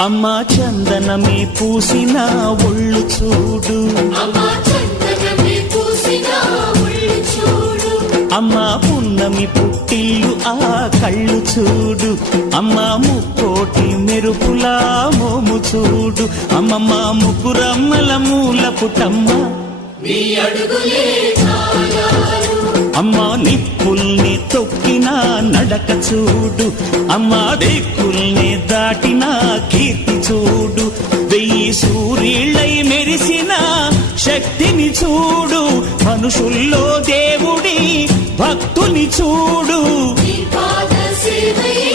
అమ్మా చందనమే పూసిన ఒళ్ళు చూడు, అమ్మా పున్నమి పుట్టిల్లు ఆ కళ్ళు చూడు, అమ్మా ముక్కోటి మెరుపులా మోము చూడు, అమ్మమ్మ ముగ్గురమ్మల మూల పుటమ్మ అమ్మా నిప్పుల్ని తొక్కిన నడక చూడు, అమ్మా దిక్కుల్ని దాటిన కీర్తి చూడు, 1000 సూర్యుళ్ళై మెరిసిన శక్తిని చూడు, మనుషుల్లో దేవుడి భక్తుని చూడు.